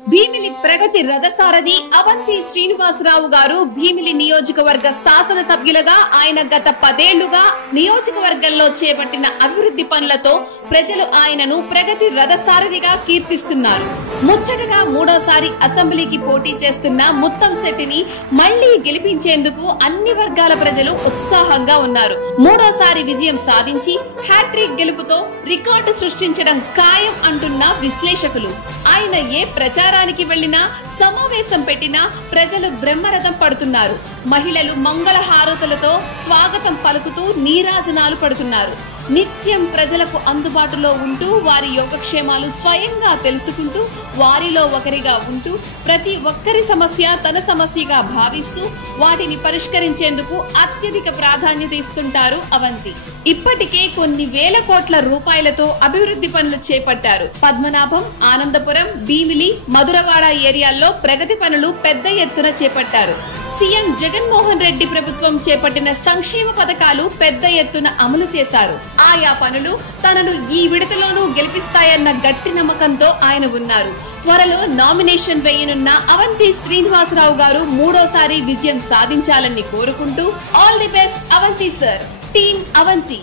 భీమిలి ప్రగతి రథసారథి అవంతి శ్రీనివాసరావు గారు భీమిలి నియోజకవర్గ శాసన సభ్యులుగా ఆయన గత 10 ఏళ్లుగా నియోజకవర్గంలో చేపట్టిన అభివృద్ధి పనులతో ప్రజలు ఆయనను ప్రగతి రథసారథిగా కీర్తిస్తున్నారు. ముచ్చటగా మూడోసారి అసెంబ్లీకి పోటీ చేస్తున్న ముత్తంశెట్టిని మళ్లీ గెలిపించేందుకు అన్ని వర్గాల ప్రజలు ఉత్సాహంగా ఉన్నారు. మూడోసారి విజయం సాధించి హ్యాట్రిక్ గెలుపుతో రికార్డు సృష్టించడం ఖాయం అంటున్న విశ్లేషకులు. ఆయన ఏ ప్రచారానికి వెళ్లినా సమావేశం పెట్టినా ప్రజలు బ్రహ్మరథం పడుతున్నారు. మహిళలు మంగళ హారతులతో స్వాగతం పలుకుతూ నీరాజనాలు పడుతున్నారు. నిత్యం ప్రజలకు అందుబాటులో ఉంటూ వారి యోగక్షేమాలు స్వయంగా తెలుసుకుంటూ వారిలో ఒకరిగా ఉంటూ ప్రతి ఒక్కరి సమస్య తన సమస్యగా భావిస్తూ వాటిని పరిష్కరించేందుకు అత్యధిక ప్రాధాన్యత ఇస్తుంటారు అవంతి. ఇప్పటికే కొన్ని వేల కోట్ల రూపాయలతో అభివృద్ధి పనులు చేపట్టారు. పద్మనాభం, ఆనందపురం, భీమిలి, మధురవాడ ఏరియాల్లో ప్రగతి పనులు పెద్ద ఎత్తున చేపట్టారు. సీఎం జగన్మోహన్ రెడ్డి ప్రభుత్వం చేపట్టిన సంక్షేమ పథకాలు పెద్ద ఎత్తున అమలు చేశారు. ఆయా పనులు తనను ఈ విడతలోనూ గెలిపిస్తాయన్న గట్టి నమ్మకంతో ఆయన ఉన్నారు. త్వరలో నామినేషన్ వేయనున్న అవంతి శ్రీనివాసరావు గారు మూడోసారి విజయం సాధించాలని కోరుకుంటూ all the best Avanti sir. Team Avanthi.